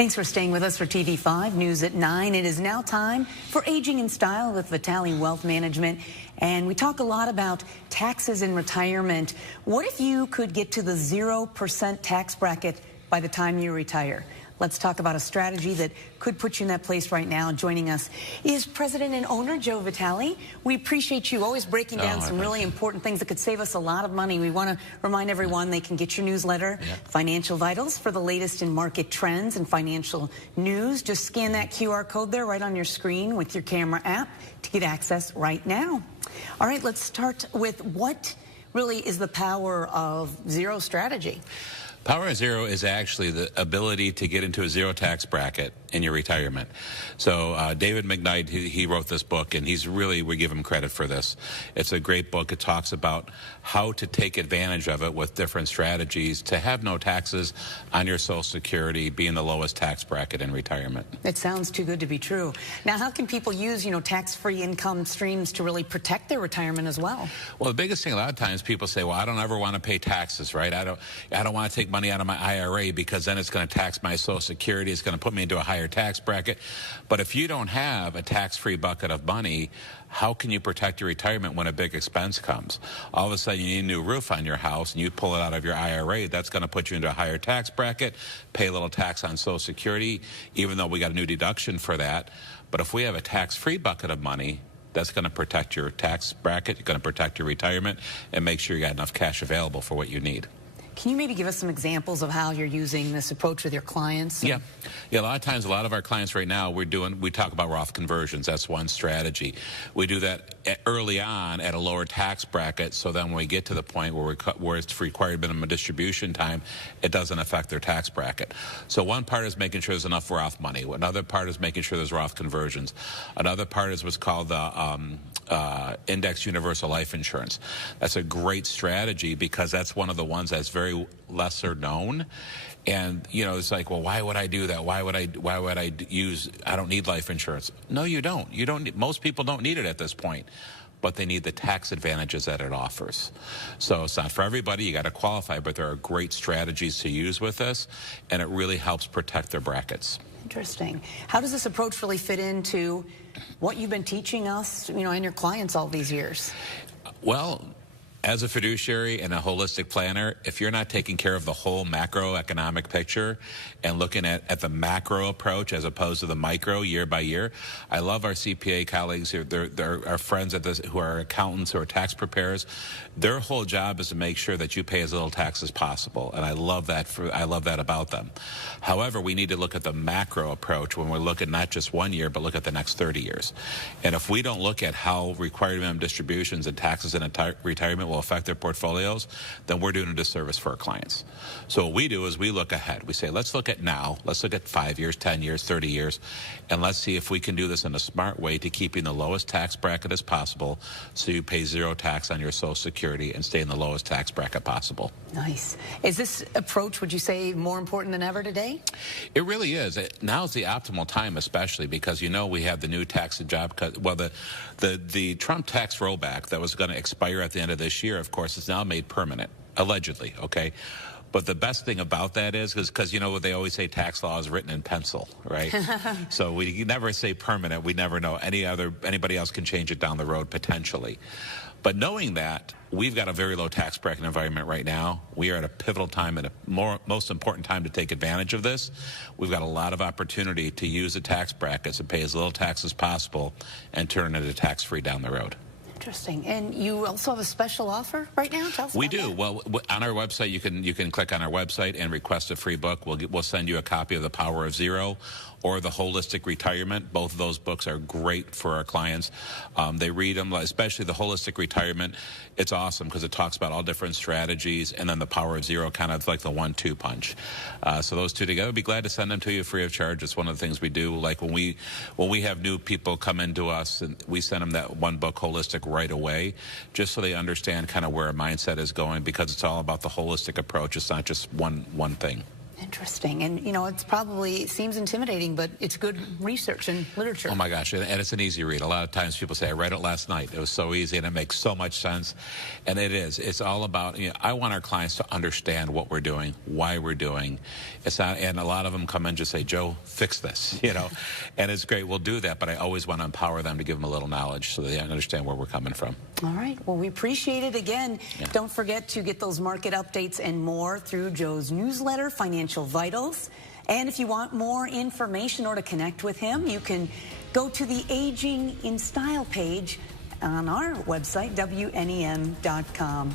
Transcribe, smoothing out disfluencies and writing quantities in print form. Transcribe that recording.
Thanks for staying with us for TV5 News at 9. It is now time for Aging in Style with Vitale Wealth Management. And we talk a lot about taxes in retirement. What if you could get to the 0% tax bracket by the time you retire? Let's talk about a strategy that could put you in that place right now. Joining us is President and owner Joe Vitale. We appreciate you always breaking down some really important things that could save us a lot of money. We want to remind everyone they can get your newsletter, Financial Vitals, for the latest in market trends and financial news. Just scan that QR code there right on your screen with your camera app to get access right now. All right, let's start with what really is the power of zero strategy. Power of Zero is actually the ability to get into a zero tax bracket in your retirement. So David McKnight, he wrote this book, and we give him credit for this. It's a great book. It talks about how to take advantage of it with different strategies to have no taxes on your Social Security, be in the lowest tax bracket in retirement. It sounds too good to be true. Now, how can people use, tax-free income streams to really protect their retirement as well? Well, the biggest thing, a lot of times people say, well, I don't ever want to pay taxes, right? I don't want to take money out of my IRA because then it's going to tax my Social Security. It's going to put me into a higher tax bracket. But if you don't have a tax-free bucket of money, how can you protect your retirement when a big expense comes? All of a sudden, you need a new roof on your house, and you pull it out of your IRA. That's going to put you into a higher tax bracket, pay a little tax on Social Security, even though we got a new deduction for that. But if we have a tax-free bucket of money, that's going to protect your tax bracket, you're going to protect your retirement, and make sure you got enough cash available for what you need. Can you maybe give us some examples of how you're using this approach with your clients? Yeah, a lot of times, a lot of our clients right now, we talk about Roth conversions. That's one strategy. We do that early on at a lower tax bracket, so then when we get to the point where it's required minimum distribution time, it doesn't affect their tax bracket. So one part is making sure there's enough Roth money. Another part is making sure there's Roth conversions. Another part is what's called the Index Universal Life Insurance. That's a great strategy because that's one of the ones that's very lesser known. And it's like, well, why would I do that? Why would I I don't need life insurance. No, you don't. Most people don't need it at this point, but they need the tax advantages that it offers. So it's not for everybody. You got to qualify, but there are great strategies to use with this, and it really helps protect their brackets. Interesting. How does this approach really fit into what you've been teaching us, and your clients all these years? Well, as a fiduciary and a holistic planner, if you're not taking care of the whole macroeconomic picture and looking at the macro approach as opposed to the micro year by year, I love our CPA colleagues. They're our friends who are accountants, who are tax preparers. Their whole job is to make sure that you pay as little tax as possible, and I love that about them. However, we need to look at the macro approach when we're looking not just 1 year, but look at the next 30 years. And if we don't look at how required minimum distributions and taxes in retirement will affect their portfolios, then we're doing a disservice for our clients. So what we do is we look ahead. We say, let's look at now. Let's look at 5 years, 10 years, 30 years, and let's see if we can do this in a smart way to keeping the lowest tax bracket as possible so you pay zero tax on your Social Security and stay in the lowest tax bracket possible. Nice. Is this approach, would you say, more important than ever today? It really is. Now is the optimal time, especially because we have the new tax and job cut. Well, the Trump tax rollback that was going to expire at the end of this year, of course, is now made permanent, allegedly, okay? But the best thing about that is because what they always say, tax law is written in pencil, right? So we never say permanent. We never know. Anybody else can change it down the road potentially. But knowing that, we've got a very low tax bracket environment right now. We are at a pivotal time and most important time to take advantage of this. We've got a lot of opportunity to use the tax brackets and pay as little tax as possible and turn it into tax-free down the road. Interesting. And you also have a special offer right now? Tell us We about do. that. Well, on our website, you can click on our website and request a free book. We'll send you a copy of The Power of Zero or The Holistic Retirement. Both of those books are great for our clients. They read them, especially The Holistic Retirement. It's awesome because it talks about all different strategies, and then The Power of Zero, kind of like the 1-2 punch. So those two together, I'd be glad to send them to you free of charge. It's one of the things we do. Like when we have new people come into us, and we send them that one book, Holistic, right away, just so they understand kind of where our mindset is going, because it's all about the holistic approach. It's not just one thing. Interesting. And, you know, it's probably, it seems intimidating, but it's good research and literature. Oh, my gosh. And it's an easy read. A lot of times people say, I read it last night. It was so easy, and it makes so much sense. And it is. It's all about, you know, I want our clients to understand what we're doing, why we're doing. It's not, and a lot of them come in and just say, Joe, fix this, you know. And it's great. We'll do that, but I always want to empower them to give them a little knowledge so they understand where we're coming from. All right. Well, we appreciate it. Again, don't forget to get those market updates and more through Joe's newsletter, Financial Vitals. And if you want more information or to connect with him, you can go to the Aging in Style page on our website, WNEM.com.